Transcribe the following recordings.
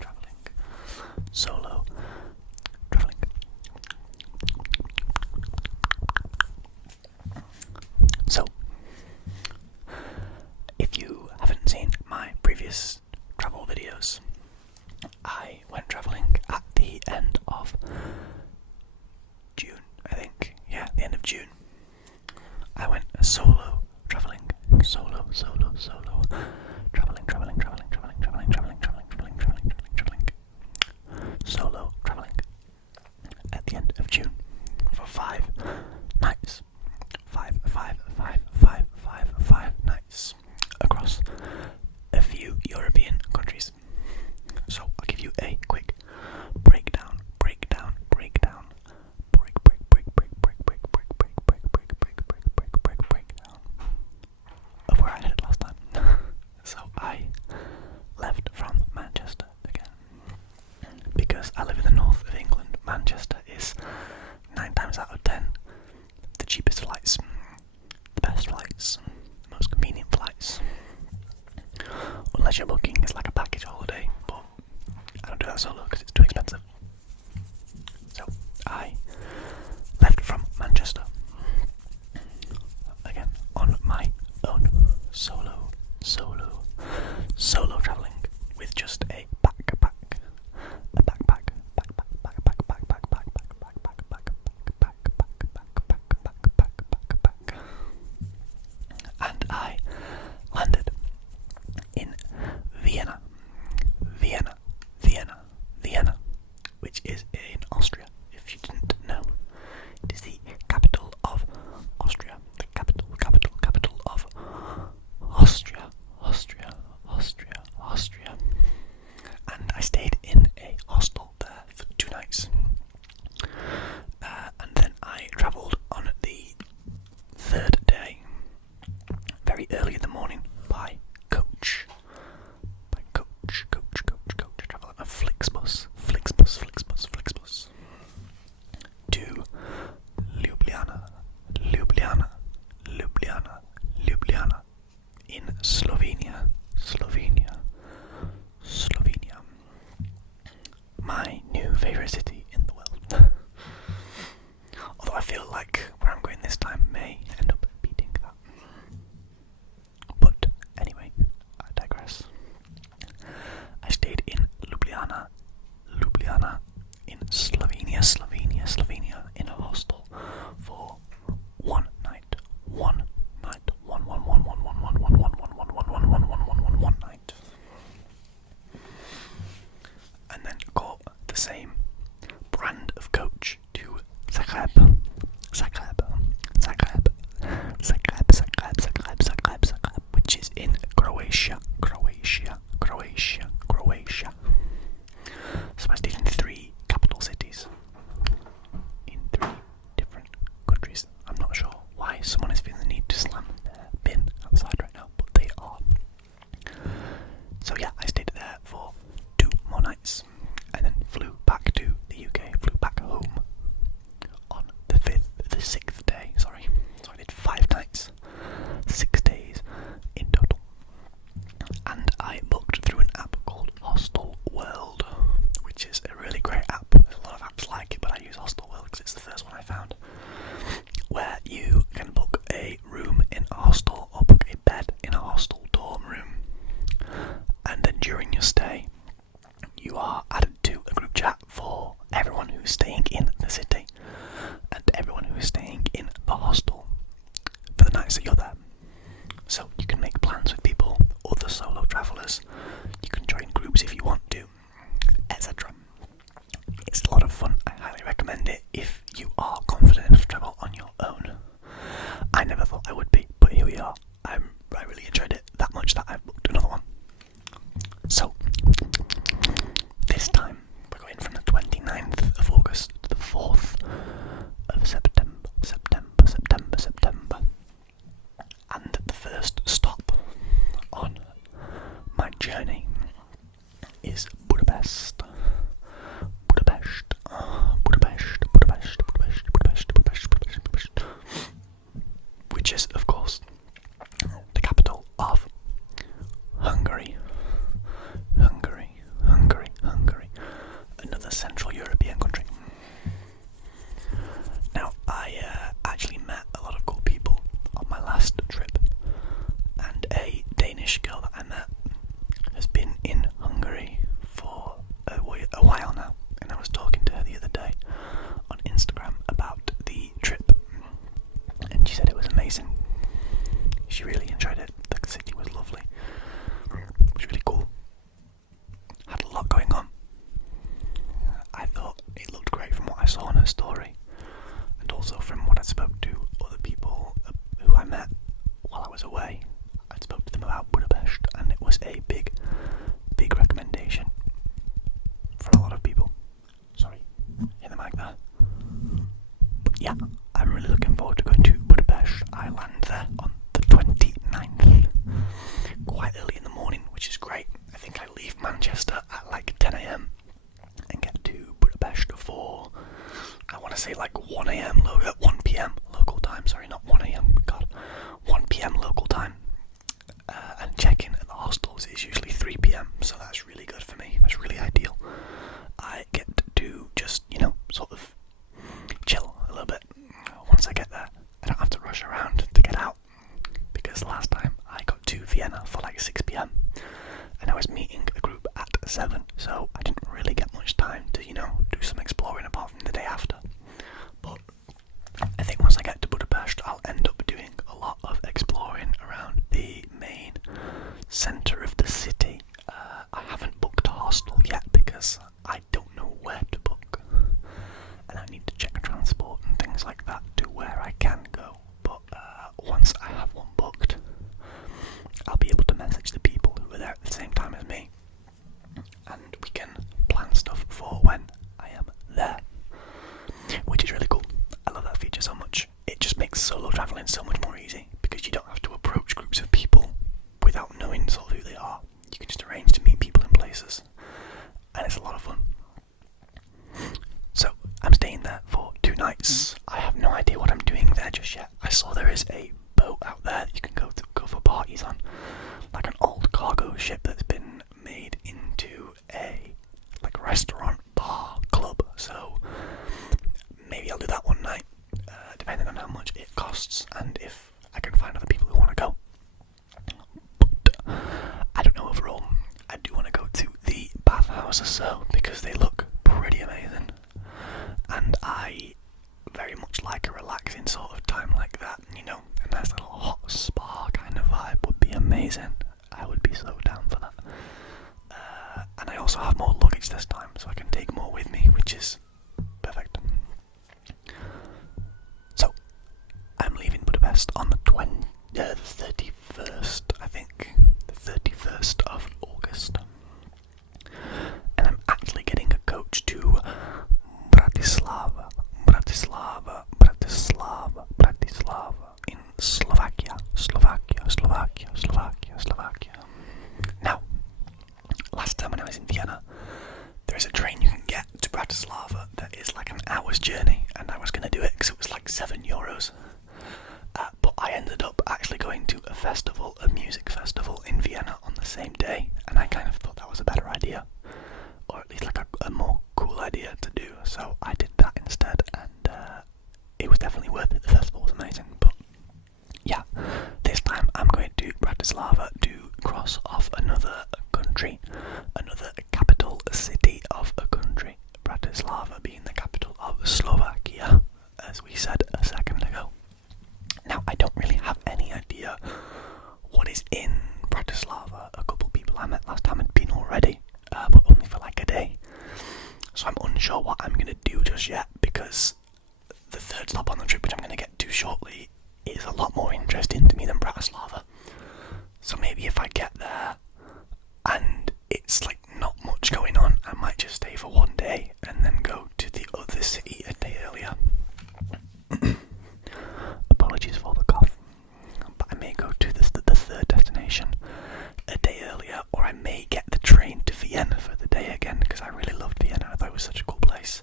traveling. Solo traveling. So, if you haven't seen my previous travel videos, I went travelling at the end of June, I think. Yeah, the end of June. I went solo travelling. Solo. Solo travelling at the end of June for 5 nights. Five nights across a few European countries. So I'll give you a quick breakdown of where I headed last time. So I left from Manchester again. Because I live in the north of England, Manchester is 9 times out of 10 the cheapest flights, the best flights, the most convenient flights. Unless you're booking it's like a package holiday, but I don't do that solo because it's too expensive. So I left from Manchester again on my own solo travelling with just a backpack, and I landed in Vienna, which is in Austria, if you didn't know. It is the capital of Austria, the capital of Austria. And I stayed in a hostel there for 2 nights. And then I travelled on the 3rd day, very early in the morning, by coach. Travel on a Flixbus to Ljubljana in Slovenia. My new favourite city in the world. Although I feel like where I'm going this time may end up beating that. But anyway, I digress. I stayed in Ljubljana in Slovenia, in a hostel for 1 night. One night. And then caught the same brand of coach to Zagreb, which is in Croatia. So I stayed in 3 capital cities in 3 different countries. I'm not sure why someone is feeling the need to slam their bin outside right now, but they are. So yeah, I stayed there for 2 more nights and then flew back to the UK, flew back home on the 6th day, sorry. So I did 5 nights, 6 days in total. And I booked through an app called Hostel World, which is a really great app. There's a lot of apps like it, but I use Hostel World because it's the first one I found, where you can book a room in a hostel or book a bed in a hostel dorm room. And then during your stay, you are added to a group chat for everyone who's staying in the city and everyone who's staying in the hostel for the nights that you're there. So you can make plans with people, other solo travellers, you can join groups if you want to, etc. It's a lot of fun. I highly recommend it if you are confident enough to travel on your own. I never thought I would be, but here we are. I really enjoyed it that much that I've booked another one. So, this time we're going from the 29th of August to the 4th of September. And the first stop on my journey is Budapest, which is, of course, the capital of Hungary. 7, so I didn't really get much time to, do some exploring apart from the day after. But I think once I get to Budapest, I'll end up doing a lot of exploring around the main centre of the city. I haven't booked a hostel yet because I don't know where to book, and I need to check transport and things like that to where I can go. But once I have one booked, I'll be able to message the people who are there at the same time as me, and we can plan stuff for when I am there, which is really cool. I love that feature so much. It just makes solo travelling so much more easy because you don't have to approach groups of people without knowing sort of who they are. You can just arrange to meet people in places, and it's a lot of fun. So I'm staying there for 2 nights. I have no idea what I'm doing there just yet. I saw there is a boat out there that you can go for parties on, like an old cargo ship that's been made into a restaurant, bar, club. So maybe I'll do that one night, depending on how much it costs and if I can find other people who want to go. But I don't know overall. I do want to go to the bathhouses so because they look pretty amazing, and I very much like a relaxing sort of time like that. A nice little hot spa kind of vibe would be amazing. I would be so down for that. And I also have more luggage this time, so I can take more with me, which is perfect. So, I'm leaving Budapest on the 31st, I think. The 31st of August. And I'm actually getting a coach to Bratislava in Slovakia. Now, last time when I was in Vienna, there is a train you can get to Bratislava that is like an hour's journey, and I was going to do it because it was like €7. But I ended up actually going to a music festival in Vienna on the same day, and I kind of thought that was a better idea, or at least like a more cool idea to do, so I did that instead, and it was definitely worth it. The festival was amazing. But yeah, this time I'm going to Bratislava to cross off another country, another capital city of a country, Bratislava being the capital of Slovakia, as we said a second ago. Now, I don't really have any idea what is in Bratislava. A couple people I met last time had been already, but only for like a day. So I'm unsure what I'm going to do just yet, because the third stop on the trip, which I'm going to get to shortly, is a lot more interesting to me than Bratislava. So maybe if I get there and it's like not much going on, I might just stay for one day and then go to the other city a day earlier. Apologies for the cough. But I may go to the third destination a day earlier, or I may get the train to Vienna for the day again, because I really loved Vienna. I thought it was such a cool place.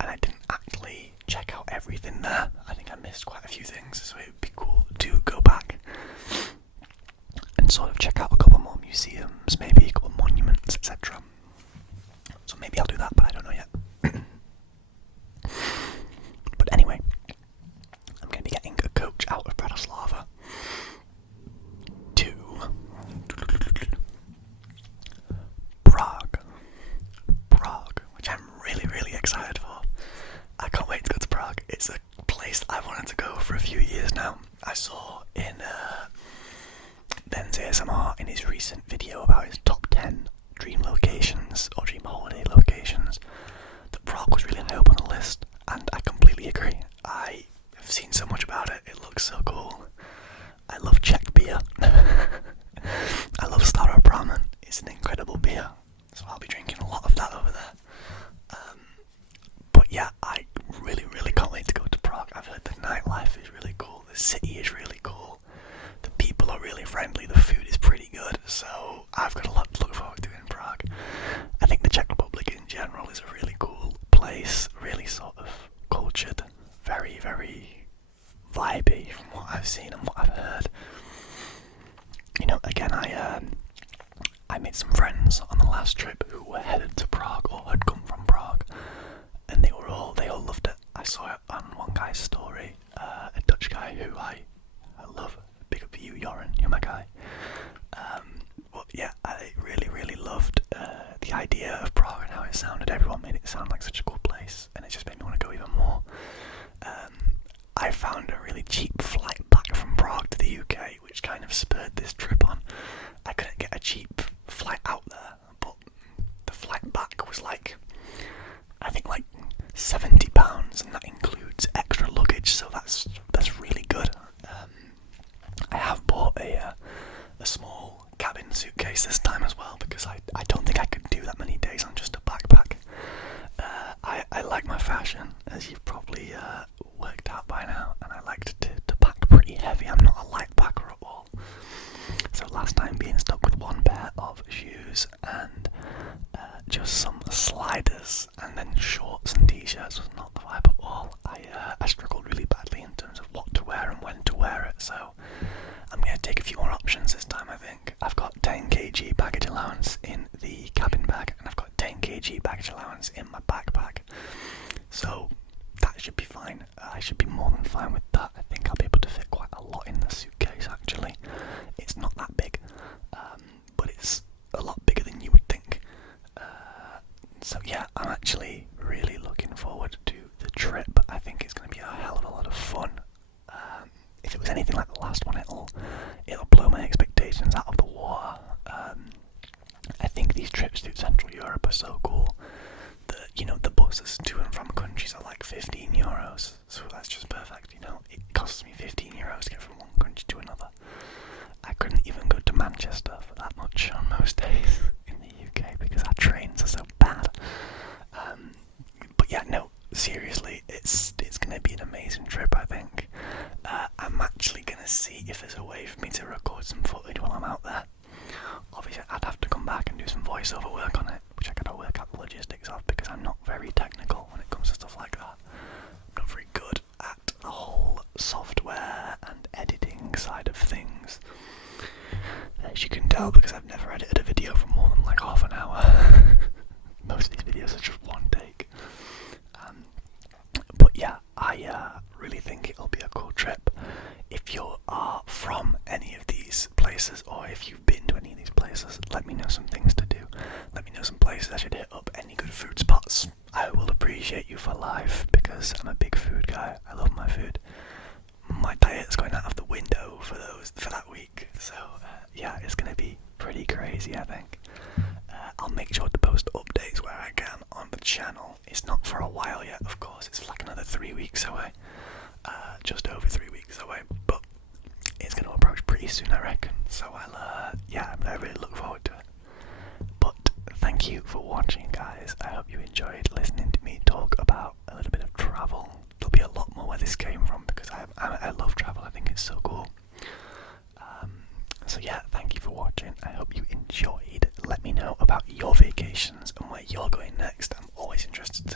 And I didn't actually check out everything there. I think I missed quite a few things, so it would be cool to go back and sort of check out a couple more museums, maybe a couple monuments, etc. So maybe I'll do that, but I don't know yet. But anyway, I'm going to be getting a coach out of Bratislava to Prague, which I'm really, really excited for. I can't wait to go to Prague. It's a place I've wanted to go for a few years now. I saw in Ben's ASMR in his recent video about his top 10 dream locations or dream holiday locations that Prague was really high up on the list, and I completely agree. I have seen so much about it. It looks so cool. I love Czech beer. I love Staro Pramen. It's an incredible beer, so I'll be drinking a lot of that over there. But yeah, I really, really can't wait to go to Prague. I've heard the nightlife is really cool, the city is really cool, the people are really friendly, the food is pretty good, so I've got a lot to look forward to in Prague. I think the Czech Republic in general is a really cool place, really sort of cultured, very, very vibey from what I've seen and what I've heard. Again, I made some friends on the last trip who were headed to Prague or had come from Prague, and they all loved it. I saw it on one guy's story, a Dutch guy who I love. Big up to you, Joran, you're my guy. But yeah, I really, really loved the It sounded like such a cool place, and it just made me want to go even more. I found a really cheap flight back from Prague to the UK, which kind of spurred this trip on. I couldn't get a cheap flight out there, but the flight back was like, I think like £70, and that includes extra luggage, so that's really good. I have bought a small cabin suitcase this time as well, because I don't think I could do that many days on just a backpack. I like my fashion, as you've probably worked out by now, and I like to pack pretty heavy. I'm not a light packer at all. So last time being stuck with one pair of shoes and just some sliders and then shorts and t-shirts was not the vibe at all. I struggled really badly in terms of what to wear and when to wear it, so I'm going to take a few more options this time, I think. I've got 10 kg baggage allowance in the cabin bag, and I've got 10 kg baggage allowance in my backpack. So that should be fine. I should be more than fine with that. I think I'll be able to fit quite a lot in the suitcase, actually. It's not that big, but it's a lot bigger than you would think. So yeah, I'm actually really looking forward to the trip. I think it's going to be a hell of a lot of fun. If it was anything like the last one, it'll blow my expectations out of the water. I think these trips through Central Europe are so cool. The buses to and from countries are like €15, so that's just perfect. It costs me €15 to get from one country to another. I couldn't even go to Manchester for that much on most days in the UK because our trains are so bad. But yeah, no, seriously, it's going to be an amazing trip, I think. I'm actually going to see if there's a way for me to record some footage while I'm out there. Obviously, I'd have to come back and do some voiceover work on it, which I gotta work out the logistics of because I'm not very technical when it comes to stuff like that. I'm not very good at the whole software and editing side of things. As you can tell, because I've never edited a video for more than like half an hour. Most of these videos are just one take. But yeah, I really think it'll be a cool trip. If you are from any of these places, or if you've been to any of these places, let me know some things to do. Let me know some places I should hit up, any good food spots. I will appreciate you for life, because I'm a big food guy. I love my food. My diet's going out of the window for that week, so yeah, it's going to be pretty crazy, I think. I'll make sure to post updates where I can on the channel. It's not for a while yet, of course. It's like another 3 weeks away. Just over 3 weeks away, but it's going to approach pretty soon, I reckon. So I really look forward to it. But thank you for watching, guys. I hope you enjoyed listening to me talk about a little bit of travel. There'll be a lot more where this came from because I love travel. I think it's so cool. So yeah, thank you for watching. I hope you enjoyed. Let me know about your vacations and where you're going next. I'm always interested